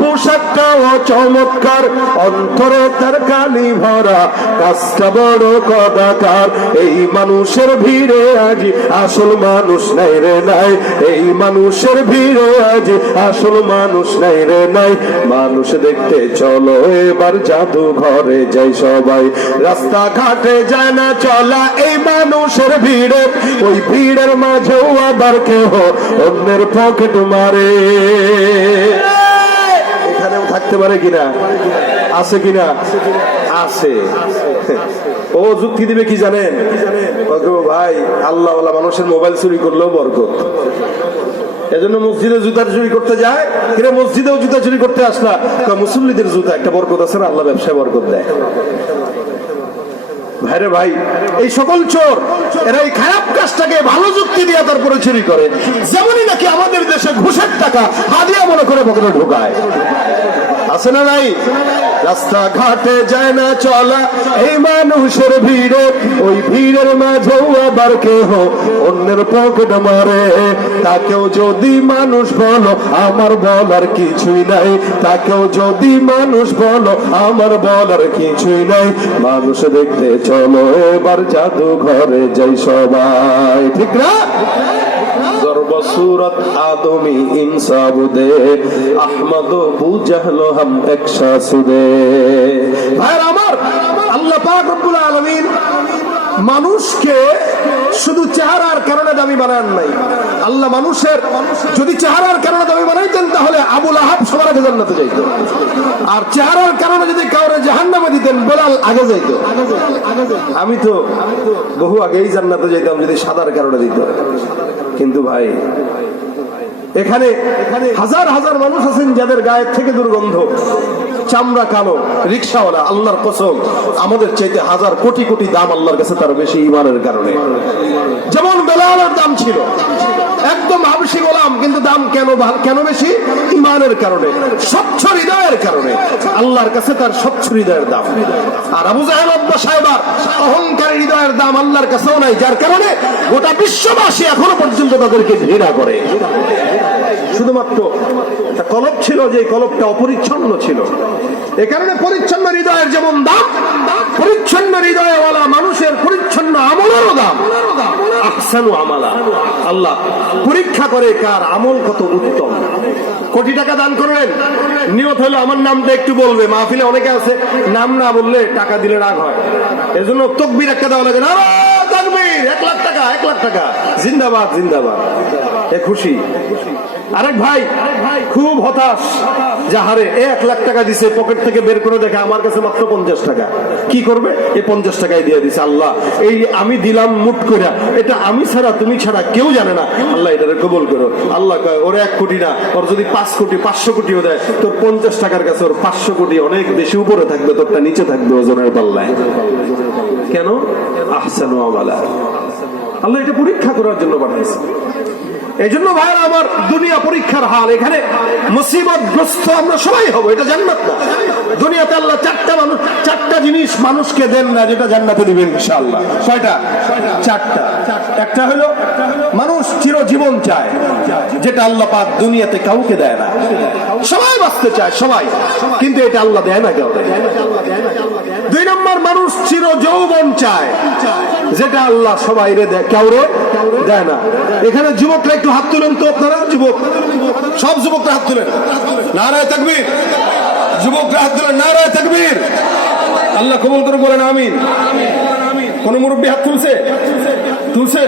পোশাকটাও চমৎকার, অন্তরে তার কালি ভরা, কাজটা বড় কদাকার। এই মানুষের ভিড়ে আজ আসল মানুষ নাই রে নাই, এই মানুষের ভিড়ে আজ আসল মানুষ নাই রে নাই। মানুষ দেখতে চলো এবার জাদু ঘরে যাই সবাই, রাস্তাঘাটে যায় না চলা এই মানুষের ভিড়ে, ওই ভিড়ের মাঝেও আবার কেহ অন্যের পকেট মারে। এখানেও থাকতে পারে কিনা, আছে কিনা, আছে। ও যুক্তি দিবে কি জানেন, ভাই আল্লাহ মানুষের মোবাইল চুরি করলেও বরকত, এজন্য মসজিদে জুতা চুরি করতে যায়। কিরে মসজিদেও জুতা চুরি করতে আসলা? মুসল্লিদের জুতা একটা বরকত আছে না, আল্লাহ ব্যবসায় বরকত দেয়। ভাইরে ভাই, এই সকল চোর এরা এই খারাপ কাজটাকে ভালো যুক্তি দিয়ে তারপরে চুরি করে। যেমনই নাকি আমাদের দেশে ঘুষের টাকা হাদিয়া মনে করে পকেটে ঢোকায়, আছে না নাই? রাস্তাঘাটে যায় না চলা এই মানুষের ভিড়ে, ওই ভিড়ের মাঝেও আবার কেহ অন্যের পকেট মারে। তাকেও যদি মানুষ বলো আমার বলার কিছুই নাই, তাকেও যদি মানুষ বলো আমার বলার কিছুই নাই। মানুষ দেখতে চলো এবার জাদু ঘরে যাই সবাই, ঠিক না? সুরত আদমি ইনসাবুদে আহমদ বুজহলো হাম একশা সুদে। ভাই আমার, আল্লাহ পাক রব্বুল আলামিন মানুষকে শুধু চেহারার কারণে দামি বানান নাই। আল্লাহ মানুষের যদি চেহারার কারণে দামি বানাইতেন তাহলে আবু লাহাব সবার আগে জান্নাতে যাইত, আর চেহারার কারণে যদি কাউরে জাহান্নামে দিতেন বেলাল আগে যাইত। আমি তো বহু আগেই জান্নাতে যাইতাম যদি সাদার কারণে দিত। কিন্তু ভাই এখানে হাজার হাজার মানুষ আছেন যাদের গায়ের থেকে দুর্গন্ধ, চামড়া কালো, রিক্সাওয়ালা, আল্লাহর কসম আমাদের চাইতে হাজার কোটি কোটি দাম আল্লাহর কাছে তার বেশি ইমানের কারণে। যেমন বেলালের দাম ছিল একদম হাবশী গোলাম, কিন্তু দাম কেন বেশি? ইমানের কারণে, স্বচ্ছ হৃদয়ের কারণে। আল্লাহর কাছে তার স্বচ্ছ হৃদয়ের দাম। আর আবু জাহেল আব্বা সাহেবার অহংকারী হৃদয়ের দাম আল্লাহর কাছেও নাই, যার কারণে গোটা বিশ্ববাসী এখনো পর্যন্ত তাদেরকে ঘৃণা করে। শুধুমাত্র একটা কলব ছিল, যে কলবটা অপরিচ্ছন্ন ছিল। এ কারণে পরিচ্ছন্ন হৃদয়ের যেমন দাম, পরিচ্ছন্ন হৃদয়ওয়ালা মানুষের পরিচ্ছন্ন আমলেরও দাম। আহসানু আমালা, আল্লাহ পরীক্ষা করে কার আমল কত উত্তম। কোটি টাকা দান করবেন, নিয়ত হলো আমার নামটা একটু বলবে। মাহফিলে অনেকে আছে নাম না বললে টাকা দিলে রাগ হয়, এজন্য তাকবীর একটা দেওয়া লাগে না, তাকবীর 1 লাখ টাকা, 1 লাখ টাকা, জিন্দাবাদ জিন্দাবাদ, এ খুশি। আরেক ভাই খুব হতাশ, যাহারে 1 লাখ টাকা দিছে, পকেট থেকে বের করে দেখে আমার কাছে মাত্র 50 টাকা। কি করবে? এই 50 টাকাই দিয়ে দিছে। আল্লাহ এই আমি দিলাম মুট করে, এটা আমি ছাড়া তুমি ছাড়া কেউ জানে না, আল্লাহ এটাকে কবুল করো। আল্লাহ কয় ওর 1 কোটি না, ওর যদি 5 কোটি 500 কোটিও দেয়, তোর 50 টাকার কাছে ওর 500 কোটি অনেক বেশি উপরে থাকবে, তোরটা নিচে থাকবে ওজনের পাল্লায়। কেন? আহসানু আমালা। আল্লাহ এটা পরীক্ষা করার জন্য পাঠাইছে। এই জন্য ভাইরা আমার, দুনিয়া পরীক্ষার হাল। এখানে মুসিবতগ্রস্ত আমরা সবাই হব, এটা জান্নাত না। দুনিয়াতে আল্লাহ 4টা জিনিস মানুষকে দেন না, যেটা জান্নাতে দিবেন ইনশাআল্লাহ। কয়টা? 4টা। একটা হলো মানুষ চিরজীবন চায়, যেটা আল্লাহ পাক দুনিয়াতে কাউকে দেয় না। সবাই বাঁচতে চায়, সবাই, কিন্তু এটা আল্লাহ দেয় না কেউ। 2 নম্বর, মানুষ চিরযৌবন চায়, যেটা আল্লাহ সবাই দেয়, কাউরে দেয় না। এখানে যুবকরা একটু হাত তুলেন তো, আপনারা যুবক, সব যুবকরা হাত তুলেন, নারায়ে তাকবীর। যুবকরা হাত তুলেন, নারায়ে তাকবীর। আল্লাহ কবুল করে বলেন আমিন। কোন মুরব্বী হাত তুলছে?